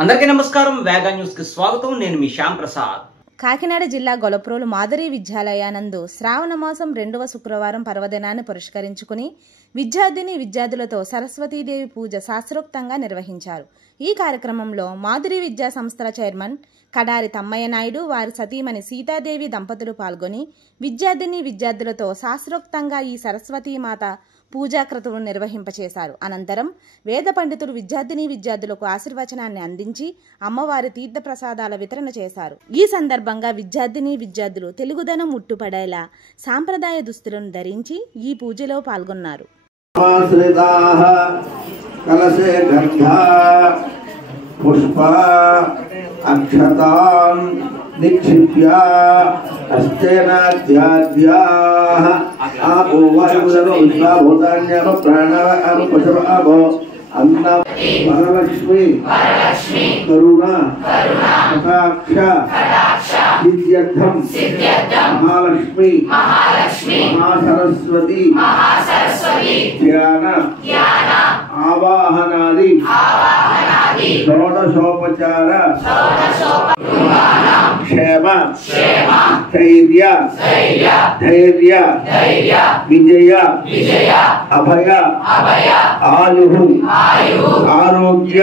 అందరికీ నమస్కారం. వేగా న్యూస్ కి స్వాగతం. నేను మీ శ్యామ్ ప్రసాద్. కాకినాడ జిల్లా గొలప్రోలు మాదిరి విద్యాలయానందు శ్రావణ మాసం 2వ శుక్రవారం పర్వదినాన్ని పురస్కరించుకుని విద్యార్థులతో సరస్వతీదేవి పూజ శాస్త్రోక్తంగా నిర్వహించారు. ఈ కార్యక్రమంలో మాదిరి విద్యా సంస్థల చైర్మన్ కడారి తమ్మయ్య నాయుడు, వారి సతీమణి సీతాదేవి దంపతులు పాల్గొని విద్యార్థులతో శాస్త్రోక్తంగా ఈ సరస్వతీమాత పూజాక్రతువును నిర్వహింపచేశారు. అనంతరం వేద పండితులు విద్యార్థులకు ఆశీర్వచనాన్ని అందించి అమ్మవారి తీర్థ ప్రసాదాల వితరణ చేశారు. ఈ సందర్భంగా విద్యార్థులు తెలుగుదనం ఉట్టుపడేలా సాంప్రదాయ దుస్తులను ధరించి ఈ పూజలో పాల్గొన్నారు. निक्षिप्य हस्तेनाध्याद्याः आपो वायुर्वदनो विश्वाभूतान्याप प्राणव आप पशव आप अन्न वरलक्ष्मी करुणा कटाक्ष सिद्ध्यर्थं महालक्ष्मी महासरस्वती ध्यान आवाहनादि षोडशोपचार क्षेम धैर्य विजय अभय आयु आरोग्य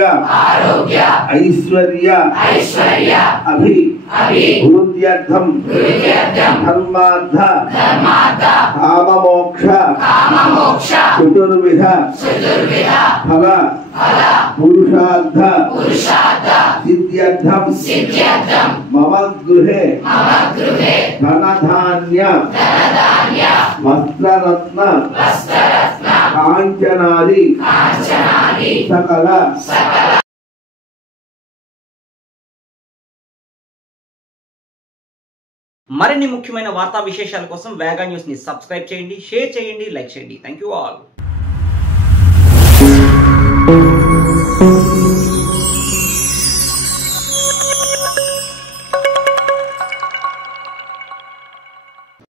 ऐश्वर्य अभिवृद्ध्यर्थं धर्मार्थ काममोक्ष चतुर्विध फल पुरुषार्थ सिद्ध्यर्थं मम गृहे धनधान्य वस्त्ररत्न कांचनादि सकल మరిన్ని ముఖ్యమైన వార్తా విశేషాల కోసం వేగా న్యూస్ ని సబ్స్క్రైబ్ చేయండి, షేర్ చేయండి, లైక్ చేయండి. Thank you all.